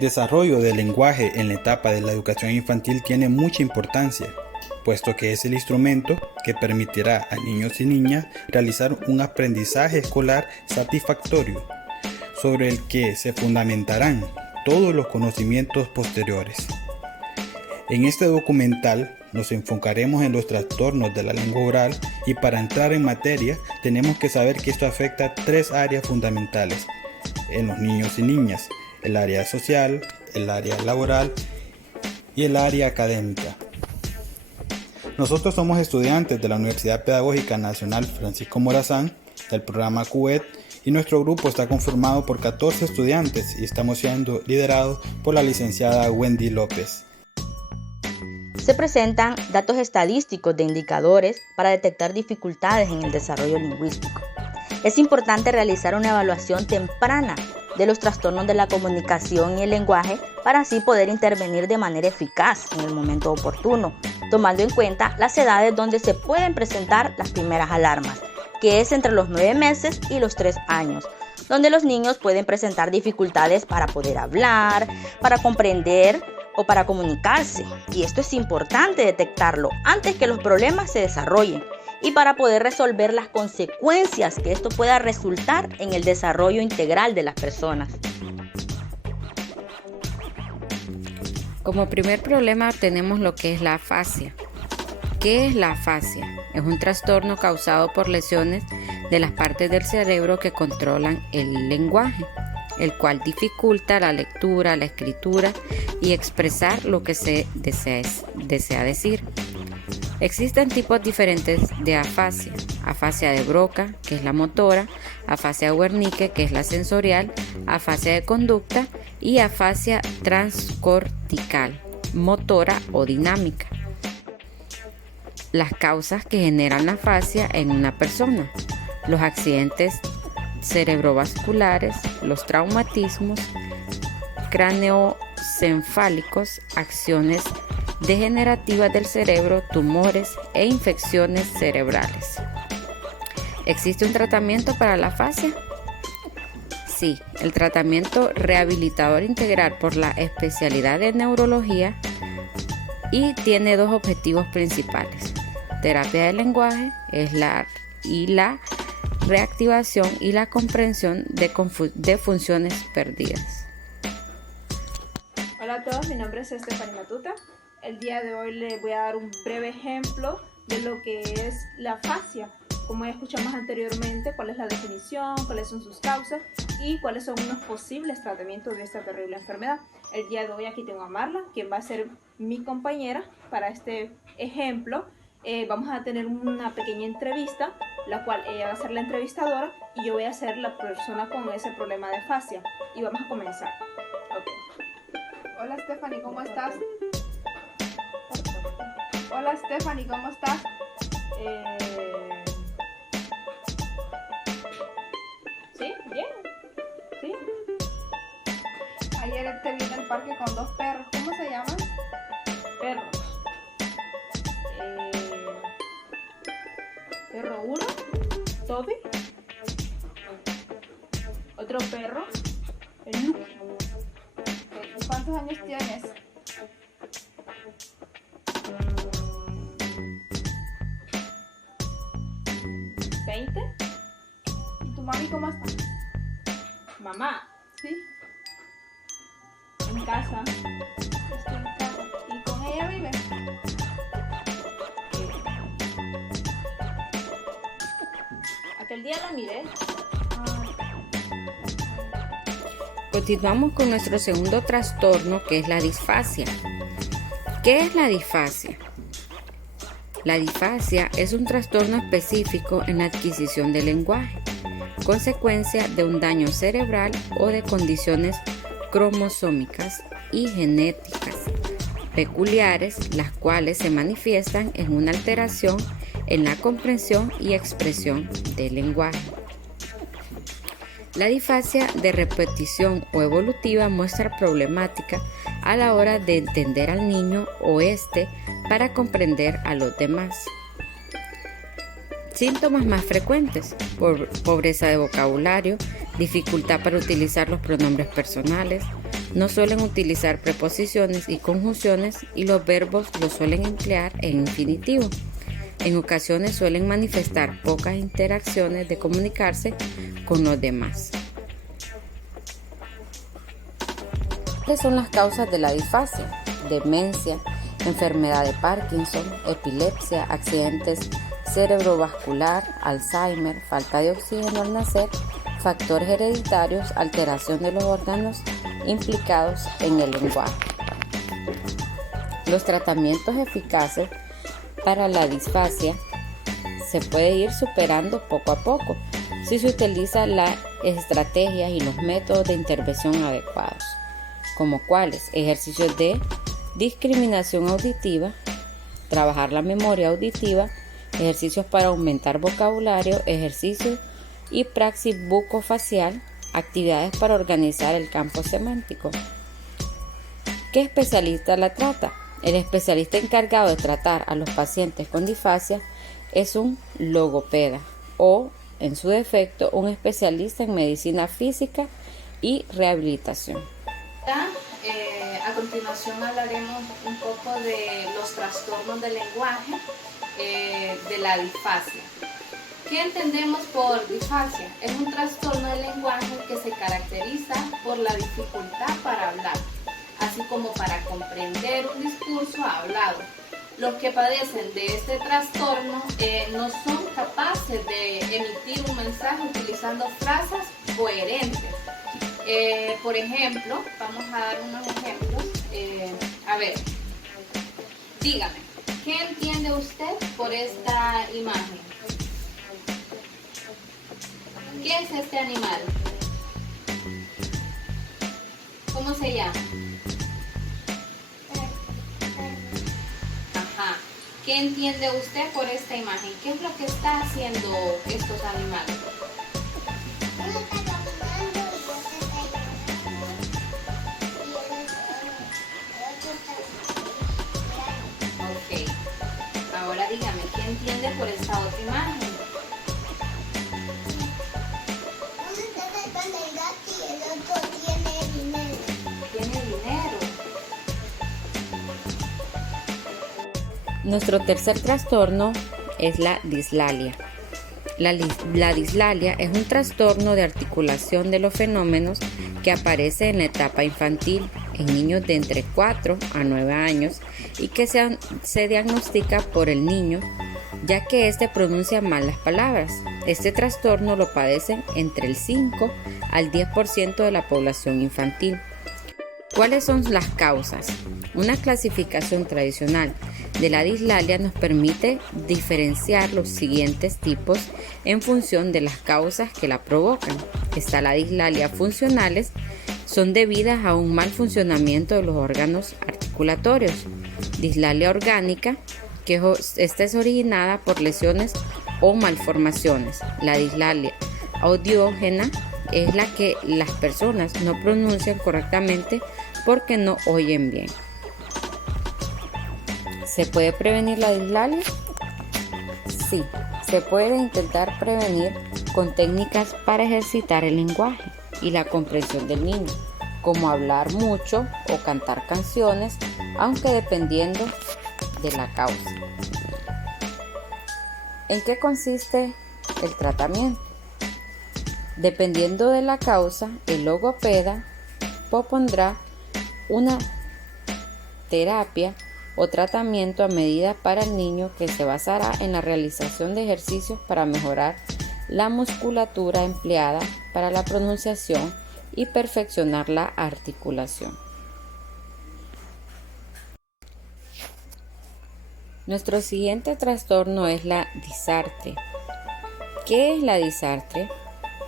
Desarrollo del lenguaje en la etapa de la educación infantil tiene mucha importancia, puesto que es el instrumento que permitirá a niños y niñas realizar un aprendizaje escolar satisfactorio, sobre el que se fundamentarán todos los conocimientos posteriores. En este documental nos enfocaremos en los trastornos de la lengua oral y para entrar en materia tenemos que saber que esto afecta a 3 áreas fundamentales en los niños y niñas: el área social, el área laboral y el área académica. Nosotros somos estudiantes de la Universidad Pedagógica Nacional Francisco Morazán, del programa CUET, y nuestro grupo está conformado por 14 estudiantes y estamos siendo liderados por la licenciada Wendy López. Se presentan datos estadísticos de indicadores para detectar dificultades en el desarrollo lingüístico. Es importante realizar una evaluación temprana de los trastornos de la comunicación y el lenguaje para así poder intervenir de manera eficaz en el momento oportuno, tomando en cuenta las edades donde se pueden presentar las primeras alarmas, que es entre los 9 meses y los 3 años, donde los niños pueden presentar dificultades para poder hablar, para comprender o para comunicarse. Y esto es importante detectarlo antes que los problemas se desarrollen y para poder resolver las consecuencias que esto pueda resultar en el desarrollo integral de las personas. Como primer problema tenemos lo que es la afasia. ¿Qué es la afasia? Es un trastorno causado por lesiones de las partes del cerebro que controlan el lenguaje, el cual dificulta la lectura, la escritura y expresar lo que se desea decir. Existen tipos diferentes de afasia: afasia de Broca, que es la motora; afasia de Wernicke, que es la sensorial; afasia de conducta y afasia transcortical, motora o dinámica. Las causas que generan la afasia en una persona: los accidentes cerebrovasculares, los traumatismos craneoencefálicos, acciones degenerativas del cerebro, tumores e infecciones cerebrales. ¿Existe un tratamiento para la afasia? Sí, el tratamiento rehabilitador integral por la especialidad de neurología y tiene 2 objetivos principales: terapia del lenguaje y la reactivación y la comprensión de funciones perdidas. Hola a todos, mi nombre es Stephanie Matuta. El día de hoy les voy a dar un breve ejemplo de lo que es la afasia. Como ya escuchamos anteriormente, cuál es la definición, cuáles son sus causas y cuáles son unos posibles tratamientos de esta terrible enfermedad. El día de hoy aquí tengo a Marla, quien va a ser mi compañera para este ejemplo. Vamos a tener una pequeña entrevista, la cual ella va a ser la entrevistadora y yo voy a ser la persona con ese problema de afasia. Y vamos a comenzar. Okay. Hola Stephanie, ¿cómo estás? Hola Stephanie, ¿cómo estás? ¿Sí? ¿Bien? ¿Sí? Ayer te vi en el parque con 2 perros. ¿Cómo se llaman? Perros. Perro 1, Toby. Otro perro, el Luke. ¿Y cuántos años tienes? 20. ¿Y tu mami cómo está? Mamá, ¿Sí? en casa. Estoy en casa. ¿Y con ella vives? Aquel día la miré. Continuamos con nuestro segundo trastorno, que es la disfasia. ¿Qué es la disfasia? La disfasia es un trastorno específico en la adquisición del lenguaje, consecuencia de un daño cerebral o de condiciones cromosómicas y genéticas peculiares, las cuales se manifiestan en una alteración en la comprensión y expresión del lenguaje. La disfasia de repetición o evolutiva muestra problemática a la hora de entender al niño o para comprender a los demás. Síntomas más frecuentes: pobreza de vocabulario, dificultad para utilizar los pronombres personales, No suelen utilizar preposiciones y conjunciones y los verbos los suelen emplear en infinitivo. En ocasiones suelen manifestar pocas interacciones de comunicarse con los demás. ¿Cuáles son las causas de la disfasia? Demencia, enfermedad de Parkinson, epilepsia, accidentes cerebrovascular, Alzheimer, falta de oxígeno al nacer, factores hereditarios, alteración de los órganos implicados en el lenguaje. Los tratamientos eficaces para la disfasia se puede ir superando poco a poco si se utilizan las estrategias y los métodos de intervención adecuados, como cuáles: ejercicios de discriminación auditiva, trabajar la memoria auditiva, ejercicios para aumentar vocabulario, ejercicios y praxis bucofacial, actividades para organizar el campo semántico. ¿Qué especialista la trata? El especialista encargado de tratar a los pacientes con disfasia es un logopeda o, en su defecto, un especialista en medicina física y rehabilitación. A continuación hablaremos un poco de los trastornos del lenguaje, de la disfasia. ¿Qué entendemos por disfasia? Es un trastorno del lenguaje que se caracteriza por la dificultad para hablar, así como para comprender un discurso hablado. Los que padecen de este trastorno no son capaces de emitir un mensaje utilizando frases coherentes. Por ejemplo, vamos a dar unos ejemplos. A ver, dígame, ¿qué entiende usted por esta imagen? ¿Qué es este animal? ¿Cómo se llama? Ajá. ¿Qué entiende usted por esta imagen? ¿Qué es lo que está haciendo estos animales? Ok. Ahora dígame, ¿qué entiende por esta otra imagen? Tiene dinero. Nuestro tercer trastorno es la dislalia. La dislalia es un trastorno de articulación de los fenómenos que aparece en la etapa infantil en niños de entre 4 a 9 años y que se diagnostica por el niño, ya que éste pronuncia mal las palabras. Este trastorno lo padecen entre el 5 al 10% de la población infantil. ¿Cuáles son las causas? Una clasificación tradicional de la dislalia nos permite diferenciar los siguientes tipos en función de las causas que la provocan. Está la dislalia funcionales, son debidas a un mal funcionamiento de los órganos articulatorios. Dislalia orgánica, que esta es originada por lesiones o malformaciones. La dislalia audiógena es la que las personas no pronuncian correctamente porque no oyen bien. ¿Se puede prevenir la dislalia? Sí, se puede intentar prevenir con técnicas para ejercitar el lenguaje y la comprensión del niño, como hablar mucho o cantar canciones, aunque dependiendo de la causa. ¿En qué consiste el tratamiento? Dependiendo de la causa, el logopeda propondrá una terapia o tratamiento a medida para el niño que se basará en la realización de ejercicios para mejorar la musculatura empleada para la pronunciación y perfeccionar la articulación. Nuestro siguiente trastorno es la disartria. ¿Qué es la disartria?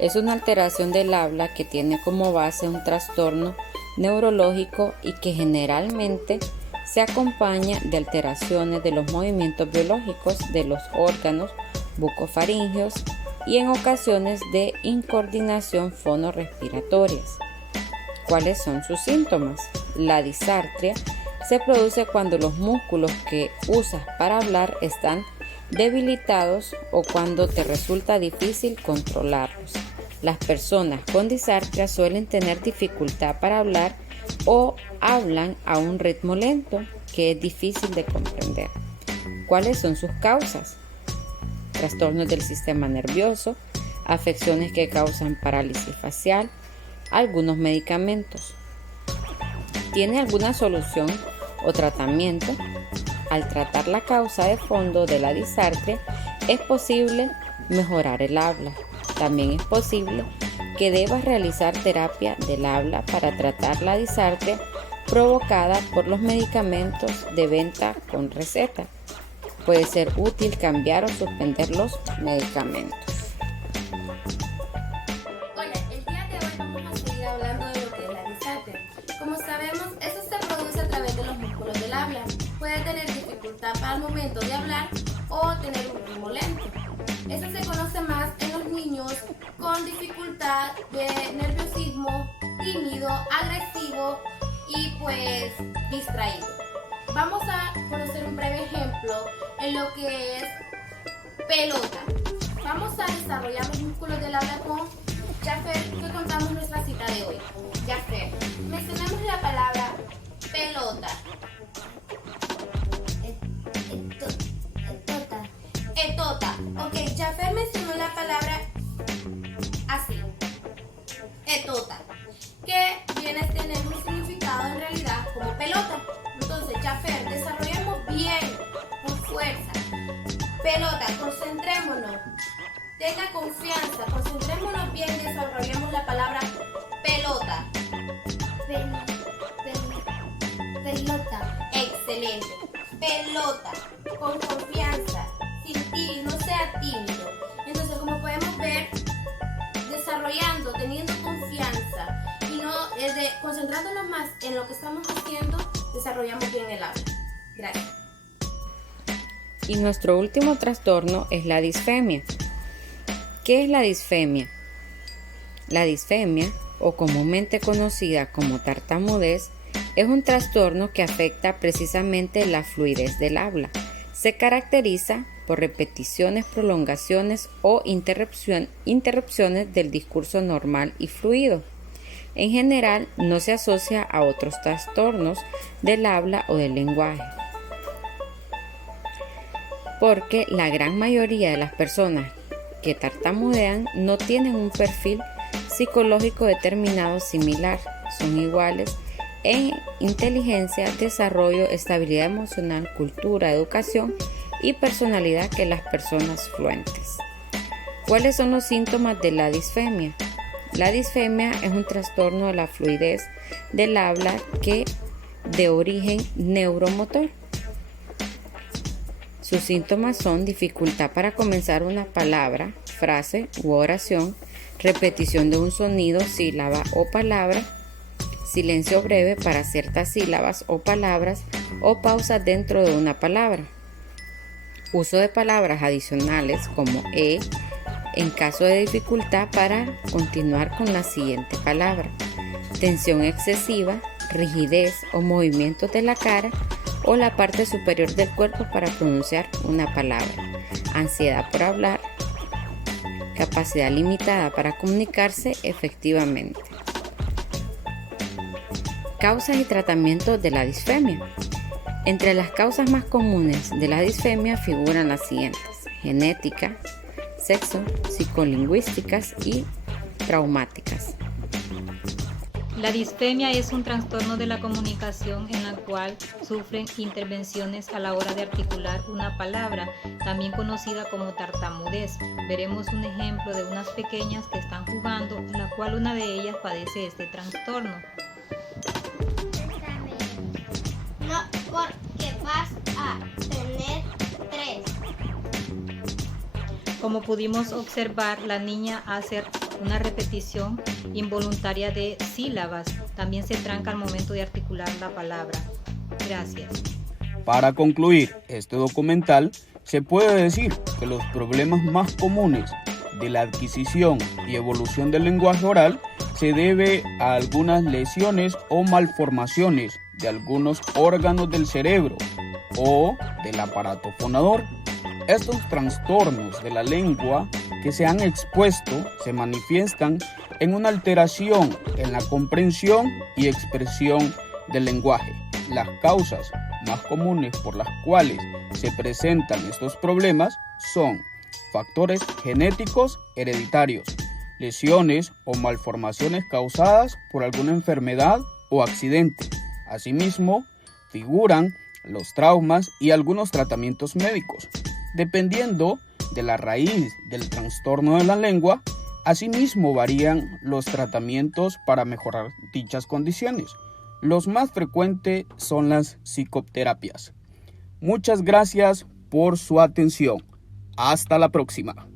Es una alteración del habla que tiene como base un trastorno neurológico y que generalmente se acompaña de alteraciones de los movimientos biológicos de los órganos bucofaringeos y en ocasiones de incoordinación fonorrespiratorias. ¿Cuáles son sus síntomas? La disartria se produce cuando los músculos que usas para hablar están debilitados o cuando te resulta difícil controlarlos. Las personas con disartria suelen tener dificultad para hablar o hablan a un ritmo lento que es difícil de comprender. ¿Cuáles son sus causas? Trastornos del sistema nervioso, afecciones que causan parálisis facial, algunos medicamentos. ¿Tiene alguna solución o tratamiento? Al tratar la causa de fondo de la disartria, es posible mejorar el habla. También es posible que debas realizar terapia del habla para tratar la disartria provocada por los medicamentos de venta con receta. Puede ser útil cambiar o suspender los medicamentos. Hola, el día de hoy vamos a seguir hablando de lo que es la disartria. Como sabemos, esto se produce a través de los músculos del habla. Puede tener dificultad para el momento de hablar o tener un ritmo lento. Esto se conoce más en los niños con dificultad de nerviosismo, tímido, agresivo y pues distraído. Vamos a conocer un breve ejemplo en lo que es pelota. Vamos a desarrollar los músculos del habla con Jaffer, que contamos nuestra cita de hoy. Jaffer, mencionemos la palabra pelota. Etota. Ok, Jaffer mencionó la palabra así. Etota, que viene a tener un significado en realidad como pelota. Entonces, Jaffer, desarrollemos bien, con fuerza. Pelota, concentrémonos. Tenga confianza, concentrémonos bien y desarrollemos la palabra pelota. Pelota. Excelente. Pelota, con confianza, sin ti, no sea tímido. Entonces, como podemos ver, desarrollando, teniendo confianza y no concentrándonos más en lo que estamos haciendo, desarrollamos bien el habla. Gracias. Y nuestro último trastorno es la disfemia. ¿Qué es la disfemia? La disfemia, o comúnmente conocida como tartamudez, es un trastorno que afecta precisamente la fluidez del habla. Se caracteriza por repeticiones, prolongaciones o interrupciones del discurso normal y fluido. En general, no se asocia a otros trastornos del habla o del lenguaje, porque la gran mayoría de las personas que tartamudean no tienen un perfil psicológico determinado similar, son iguales en inteligencia, desarrollo, estabilidad emocional, cultura, educación y personalidad que las personas fluentes. ¿Cuáles son los síntomas de la disfemia? La disfemia es un trastorno de la fluidez del habla que de origen neuromotor. Sus síntomas son dificultad para comenzar una palabra, frase u oración, repetición de un sonido, sílaba o palabra, silencio breve para ciertas sílabas o palabras o pausas dentro de una palabra, uso de palabras adicionales como en caso de dificultad para continuar con la siguiente palabra, tensión excesiva, rigidez o movimientos de la cara o la parte superior del cuerpo para pronunciar una palabra, ansiedad por hablar, capacidad limitada para comunicarse efectivamente. Causas y tratamientos de la disfemia. Entre las causas más comunes de la disfemia figuran las siguientes: genética, sexo, psicolingüísticas y traumáticas. La disfemia es un trastorno de la comunicación en la cual sufren intervenciones a la hora de articular una palabra, también conocida como tartamudez. Veremos un ejemplo de unas pequeñas que están jugando, en la cual una de ellas padece este trastorno. No, porque vas a tener 3. Como pudimos observar, la niña hace una repetición involuntaria de sílabas. También se tranca al momento de articular la palabra. Gracias. Para concluir este documental, se puede decir que los problemas más comunes de la adquisición y evolución del lenguaje oral se debe a algunas lesiones o malformaciones de algunos órganos del cerebro o del aparato fonador. Estos trastornos de la lengua que se han expuesto se manifiestan en una alteración en la comprensión y expresión del lenguaje. Las causas más comunes por las cuales se presentan estos problemas son factores genéticos hereditarios, lesiones o malformaciones causadas por alguna enfermedad o accidente. Asimismo, figuran los traumas y algunos tratamientos médicos. Dependiendo de la raíz del trastorno de la lengua, asimismo varían los tratamientos para mejorar dichas condiciones. Los más frecuentes son las psicoterapias. Muchas gracias por su atención. Hasta la próxima.